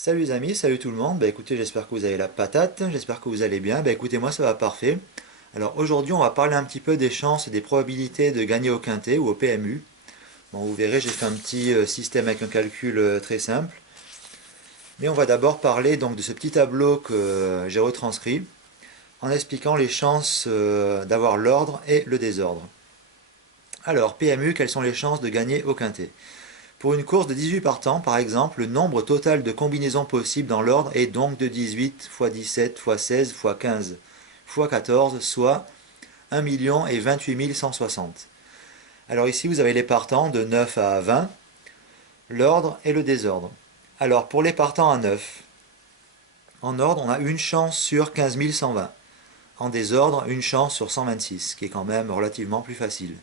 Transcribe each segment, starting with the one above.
Salut les amis, salut tout le monde. Écoutez, j'espère que vous avez la patate, j'espère que vous allez bien. Écoutez, moi ça va parfait. Alors aujourd'hui, on va parler un petit peu des chances et des probabilités de gagner au quintet ou au PMU. Bon, vous verrez, j'ai fait un petit système avec un calcul très simple. Mais on va d'abord parler donc de ce petit tableau que j'ai retranscrit en expliquant les chances d'avoir l'ordre et le désordre. Alors, PMU, quelles sont les chances de gagner au quintet? Pour une course de 18 partants, par exemple, le nombre total de combinaisons possibles dans l'ordre est donc de 18 x 17 x 16 x 15 x 14, soit 1 million et 28 160. Alors ici, vous avez les partants de 9 à 20, l'ordre et le désordre. Alors pour les partants à 9, en ordre, on a une chance sur 15 120. En désordre, une chance sur 126, ce qui est quand même relativement plus facile.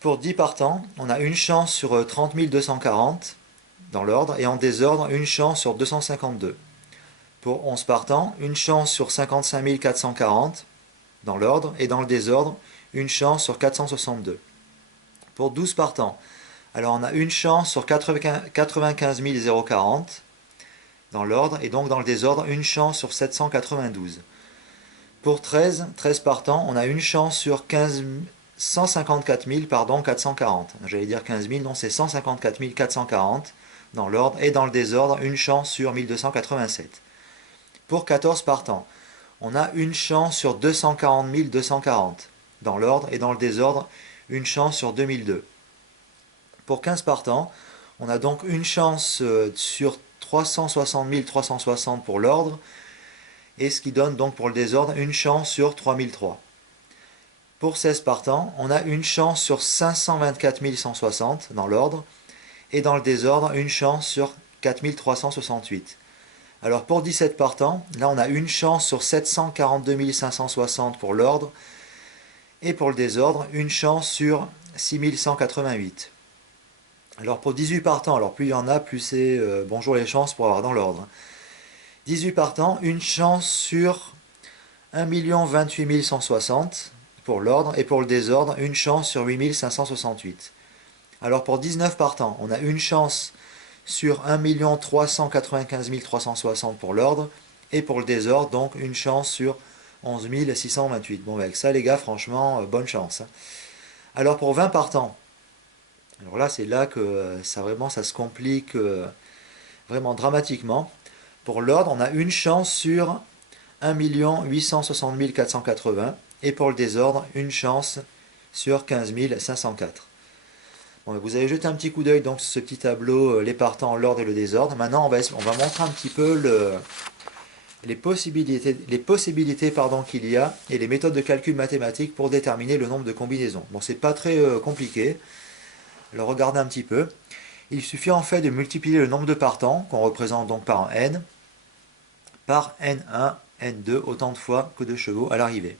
Pour 10 partants, on a une chance sur 30 240 dans l'ordre, et en désordre, une chance sur 252. Pour 11 partants, une chance sur 55 440 dans l'ordre, et dans le désordre, une chance sur 462. Pour 12 partants, alors on a une chance sur 95 040 dans l'ordre, et donc dans le désordre, une chance sur 792. Pour 13 partants, on a une chance sur 154 440. J'allais dire 15 000, non, c'est 154 440 dans l'ordre, et dans le désordre, une chance sur 1287. Pour 14 partants, on a une chance sur 240 240 dans l'ordre, et dans le désordre, une chance sur 2002. Pour 15 partants, on a donc une chance sur 360 360 pour l'ordre, et ce qui donne donc pour le désordre une chance sur 3003. Pour 16 partants, on a une chance sur 524 160 dans l'ordre, et dans le désordre, une chance sur 4368. Alors pour 17 partants, là on a une chance sur 742 560 pour l'ordre, et pour le désordre, une chance sur 6188. Alors pour 18 partants, alors plus il y en a, plus c'est bonjour les chances pour avoir dans l'ordre. 18 partants, une chance sur 1 28 160 pour l'ordre, et pour le désordre, une chance sur 8568. Alors pour 19 partants, on a une chance sur 1 395 360 pour l'ordre, et pour le désordre, donc une chance sur 11 628. Bon, avec ça, les gars, franchement, bonne chance. Alors pour 20 partants, alors là, c'est là que ça se complique vraiment dramatiquement. Pour l'ordre, on a une chance sur 1 860 480, et pour le désordre, une chance sur 15 504. Bon, vous avez jeté un petit coup d'œil donc sur ce petit tableau, les partants, l'ordre et le désordre. Maintenant, on va montrer un petit peu les possibilités qu'il y a, et les méthodes de calcul mathématiques pour déterminer le nombre de combinaisons. Bon, c'est pas très compliqué. Alors regardez un petit peu. Il suffit en fait de multiplier le nombre de partants, qu'on représente donc par un n, par n1, n2, autant de fois que de chevaux à l'arrivée.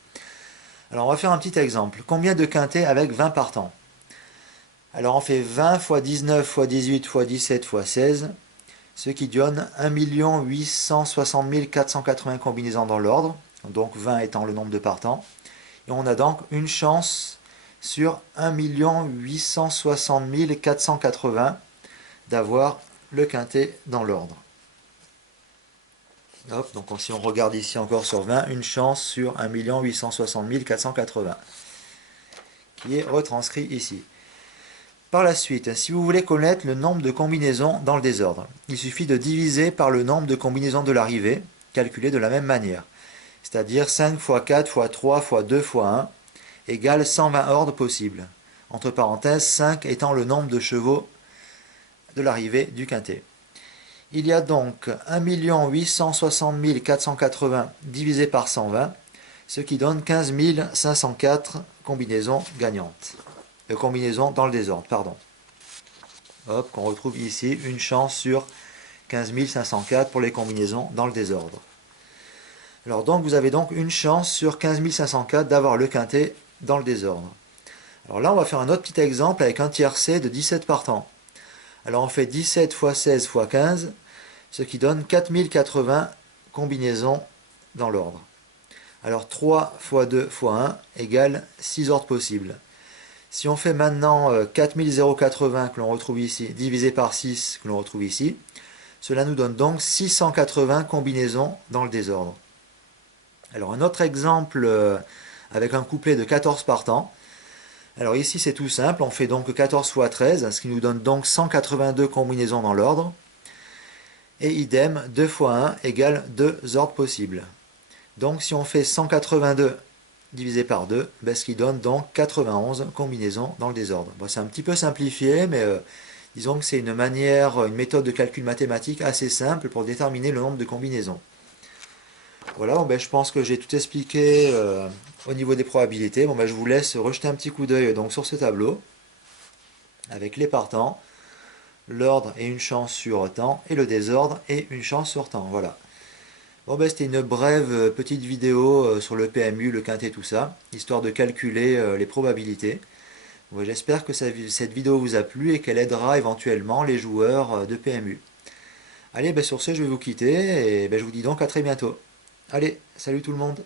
Alors on va faire un petit exemple. Combien de quintets avec 20 partants? Alors on fait 20 x 19 x 18 x 17 x 16, ce qui donne 1 860 480 combinaisons dans l'ordre, donc 20 étant le nombre de partants. Et on a donc une chance sur 1 860 480 d'avoir le quintet dans l'ordre. Hop, donc si on regarde ici encore sur 20, une chance sur 1 860 480 qui est retranscrit ici. Par la suite, si vous voulez connaître le nombre de combinaisons dans le désordre, il suffit de diviser par le nombre de combinaisons de l'arrivée, calculé de la même manière. C'est-à-dire 5 x 4 x 3 x 2 x 1 égale 120 ordres possibles. Entre parenthèses, 5 étant le nombre de chevaux de l'arrivée du quintet. Il y a donc 1 860 480 divisé par 120, ce qui donne 15 504 combinaisons gagnantes. Combinaisons dans le désordre, pardon. Hop, qu'on retrouve ici une chance sur 15 504 pour les combinaisons dans le désordre. Alors donc vous avez donc une chance sur 15 504 d'avoir le quintet dans le désordre. Alors là on va faire un autre petit exemple avec un tiercé de 17 partants. Alors on fait 17 x 16 x 15, ce qui donne 4080 combinaisons dans l'ordre. Alors 3 x 2 x 1 égale 6 ordres possibles. Si on fait maintenant 4080 que l'on retrouve ici, divisé par 6 que l'on retrouve ici, Cela nous donne donc 680 combinaisons dans le désordre. Alors un autre exemple avec un couplet de 14 partants. Alors ici c'est tout simple, on fait donc 14 fois 13, ce qui nous donne donc 182 combinaisons dans l'ordre. Et idem, 2 fois 1 égale 2 ordres possibles. Donc si on fait 182 divisé par 2, ce qui donne donc 91 combinaisons dans le désordre. Bon, c'est un petit peu simplifié, mais disons que c'est une méthode de calcul mathématique assez simple pour déterminer le nombre de combinaisons. Voilà, je pense que j'ai tout expliqué au niveau des probabilités. Je vous laisse rejeter un petit coup d'œil donc sur ce tableau avec les partants, l'ordre et une chance sur temps, et le désordre et une chance sur temps. Voilà. C'était une brève petite vidéo sur le PMU, le quintet, tout ça, histoire de calculer les probabilités. J'espère que cette vidéo vous a plu et qu'elle aidera éventuellement les joueurs de PMU. Allez, sur ce, je vais vous quitter et je vous dis donc à très bientôt. Allez, salut tout le monde!